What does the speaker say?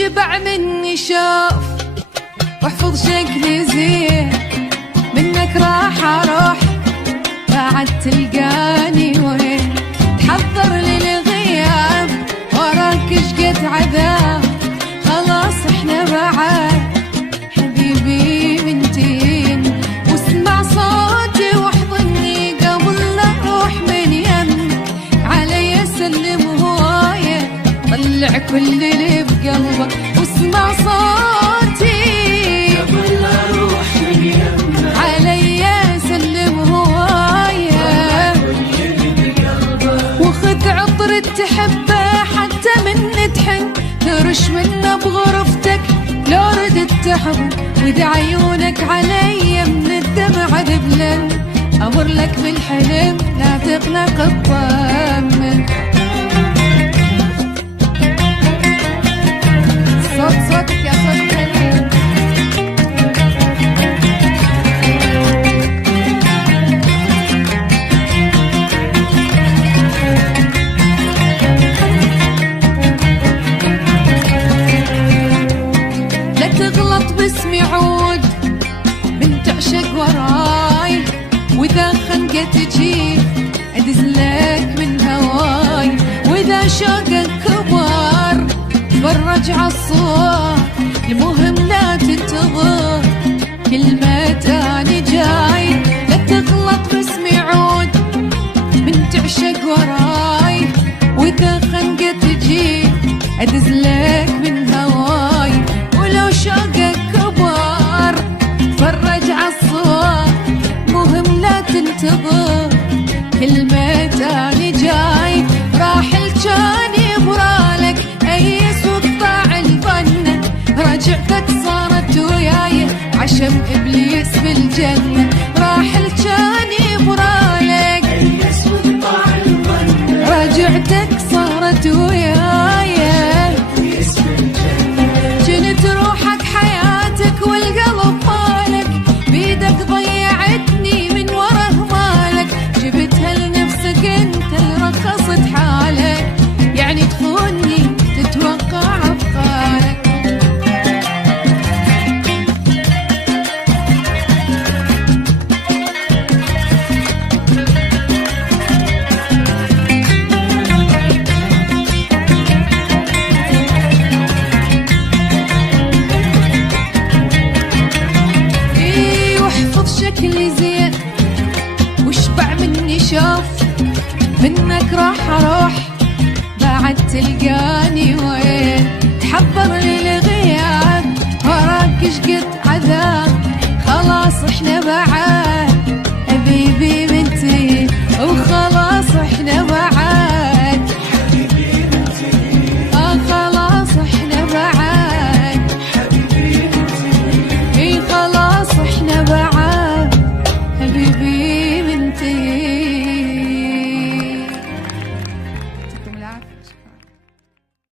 وشبع مني شاف واحفظ شكلي زين، منك راح اروح بعد تلقاني وين، تحضر للغياب وراك شقد عذاب، خلاص احنا بعد حبيبي بنتين، واسمع صوتي واحضني قبل لا اروح من يمك، علي سلم هوايه طلع كل اللي بقلبك، واسمع صوتي قبل لا اروح من يمك، علي سلم هوايه وخذ عطر تحبه حتى من تحن، ترش منه بغرفتك لو ردت تحضن، واذا عيونك علي من الدمع ذبلن، امر لك بالحلم لا تقلق الطمن. صوتك يا صوت كريم. لا تغلط باسمي عود من تعشق وراي، واذا خنقة تجيب ادزلك من هواي، واذا شوقك كبار فرج عالصوت، المهم لا تنتظر كلمة أنا جاي، لا تغلط باسمي عود من تعشق وراي، وإذا خنقة تجي أدزلك من هواي، ولو شوقك كبار فرج عالصوت، مهم لا تنتظر كلمة أنا جاي، راح الجاني برالك أيس وقطع الفن، رجعتك صارت وياي عشم إبليس بالجنة، راح الجاني برالك أيس وقطع الفن، رجعتك صارت وياي إبليس بالجنة، جنت روحك حياتك والقلب مالك، بيدك ضيعتني من ورا مالك، جبتها لنفسك انت اللي رخصت حالك، يعني تخوني تتوقع افكارك. ايه واحفظ شكلي زين واشبع مني شوف، منك راح اروح بعد تلقاني وين، تحضر